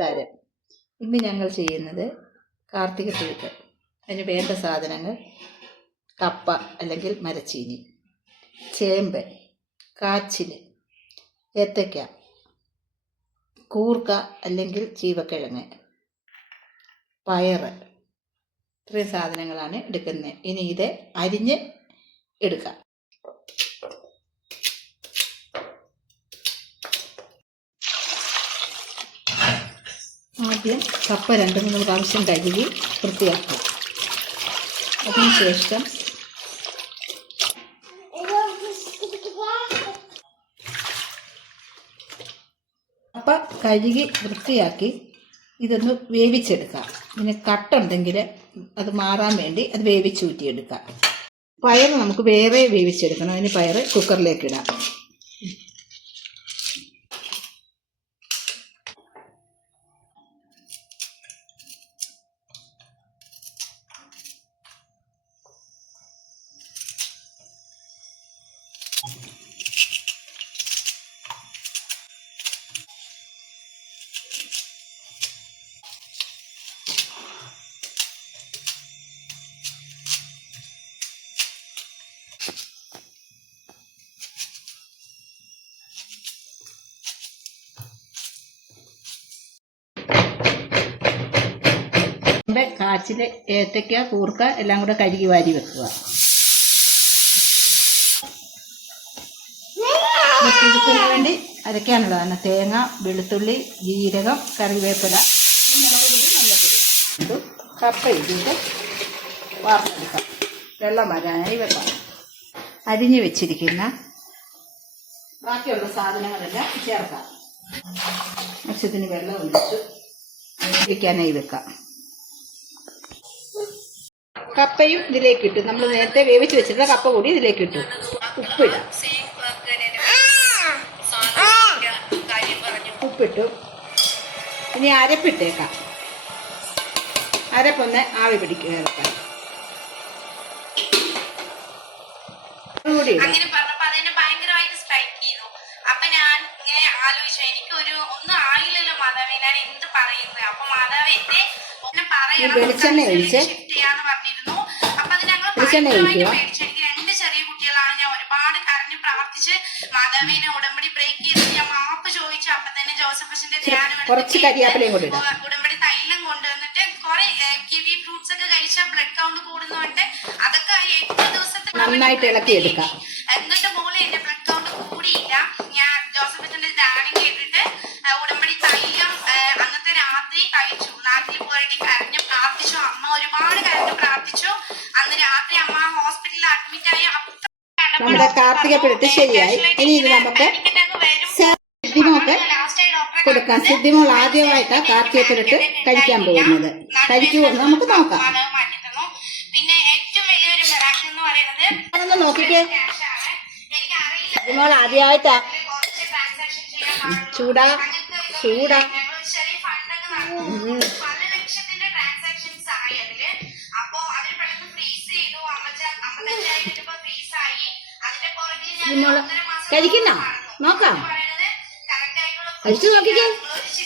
നമസ്കാരം. ഇന്ന് ഞങ്ങൾ ചെയ്യുന്നത് കാർത്തിക പുഴുക്ക്. അതിന് വേണ്ട സാധനങ്ങൾ: കപ്പ അല്ലെങ്കിൽ മരച്ചീനി, ചേമ്പ്, കാച്ചിൽ, ഏത്തയ്ക്ക, കൂർക്ക അല്ലെങ്കിൽ ചീവക്കിഴങ്ങ്, പയറ്. ഇത്രയും സാധനങ്ങളാണ് എടുക്കുന്നത്. ഇനി ഇത് അരിഞ്ഞ് എടുക്കാം. ആദ്യം കപ്പ 2-3 പ്രാവശ്യം കഴുകി വൃത്തിയാക്കാം. അതിനുശേഷം കപ്പ കഴുകി വൃത്തിയാക്കി ഇതൊന്ന് വേവിച്ചെടുക്കാം. പിന്നെ കട്ടുണ്ടെങ്കിൽ അത് മാറാൻ വേണ്ടി അത് വേവിച്ചൂറ്റിയെടുക്കാം. പയർ നമുക്ക് വേറെ വേവിച്ചെടുക്കണം. അതിന് പയർ കുക്കറിലേക്ക് ഇടാം. കാച്ചിൽ, ഏത്തയ്ക്ക, കൂർക്ക എല്ലാം കൂടെ കഴുകി വാരി വെക്കുക. പുഴുക്കിന് വേണ്ടി അരയ്ക്കാനുള്ളതാണ് തേങ്ങ, വെളുത്തുള്ളി, ജീരകം, കറിവേപ്പില, കപ്പ ഇട്ടിട്ട് വാർത്തെടുക്കാം. വെള്ളം വരാനായി വെക്കാം. അരിഞ്ഞു വെച്ചിരിക്കുന്ന ബാക്കിയുള്ള സാധനങ്ങളെല്ലാം ചേർക്കാം. ആവശ്യത്തിന് വെള്ളം ഒഴിച്ച് വേവിക്കാനായി വെക്കാം. കപ്പയും ഇതിലേക്ക് ഇട്ടു. നമ്മൾ നേരത്തെ വേവിച്ച് വെച്ചിരുന്ന കപ്പ കൂടി ഇതിലേക്ക് ഇട്ടു. ഉപ്പിടാം. ഉപ്പിട്ടു. ഇനി അരപ്പിട്ടേക്കാം. അരപ്പൊന്ന് ആവി പിടിക്കുക. അങ്ങനെ പറഞ്ഞപ്പോ അതിനെ ഭയങ്കരമായിട്ട് സ്ട്രൈക്ക് ചെയ്തു. അപ്പൊ ഞാൻ ഇങ്ങനെ ആലോചിച്ചു, എനിക്കൊരു ഒന്നും ആയില്ലല്ലോ മാതാവേ, ഞാൻ എന്ത് പറയുന്നത്? അപ്പൊ മാതാവ് എന്നെ വെളിച്ചെണ്ണ ഒഴിച്ച് ഷിഫ്റ്റ് ചെയ്യാന്ന് പറഞ്ഞിരുന്നു. അപ്പൊ അത് ഞങ്ങൾ ഭയങ്കരമായിട്ട് പേടിച്ചു. എനിക്ക് 2 ചെറിയ കുട്ടികളാണ്. ഞാൻ ഒരുപാട് കരഞ്ഞ് പ്രാർത്ഥിച്ച് മാതാവിനെ ഉടമ്പടി ബ്രേക്ക് ചെയ്ത് ഞാൻ മാപ്പ് ചോദിച്ചു. അപ്പൊ തന്നെ ജോസഫ് അച്ഛന്റെ ധ്യാനം ഉടമ്പടി തൈലം കൊണ്ടുവന്നിട്ട് കുറെ കിവി ഫ്രൂട്ട്സ് ഒക്കെ കഴിച്ചാൽ ബ്ലഡ് കൗണ്ട് കൂടുന്നുണ്ട്. അതൊക്കെ 8 ദിവസത്തെ നന്നായിട്ട് ഇളക്കിയെടുക്കാം. എന്നിട്ട് പോലും എന്റെ ബ്ലഡ് കൗണ്ട് കൂടിയില്ല. ഞാൻ ജോസഫ് അച്ഛന്റെ ധ്യാനം കേട്ടിട്ട് ഉടമ്പടി തൈലം അന്നത്തെ രാത്രി കഴിച്ചു. നാട്ടിൽ പോയിട്ട് കരഞ്ഞു പ്രാർത്ഥിച്ചു. അമ്മ ഒരുപാട് കരഞ്ഞു പ്രാർത്ഥിച്ചു. അന്ന് രാത്രി അമ്മ ഹോസ്പിറ്റലിൽ അഡ്മിറ്റ് ആയി. നമ്മുടെ കാർത്തിക പുഴുക്ക് ശരിയായി. ഇനി ഇത് നമുക്ക് സിദ്ധിമോൾക്ക് കൊടുക്കാം. സിദ്ധിമോൾ ആദ്യമായിട്ടാണ് കാർത്തിക പുഴുക്ക് കഴിക്കാൻ പോകുന്നത്. കഴിക്കുമോ നമുക്ക് നോക്കാം. പിന്നെ ഏറ്റവും വലിയൊരു മിറാക്കിൾ എന്ന് പറയുന്നത് അതൊന്ന് നോക്കിക്കേ. സിദ്ധിമോൾ ആദ്യമായിട്ടാ ചൂടാ ചൂടാ കഴിക്കുന്ന നോക്കാം. കഴിച്ചു നോക്കിക്കേ.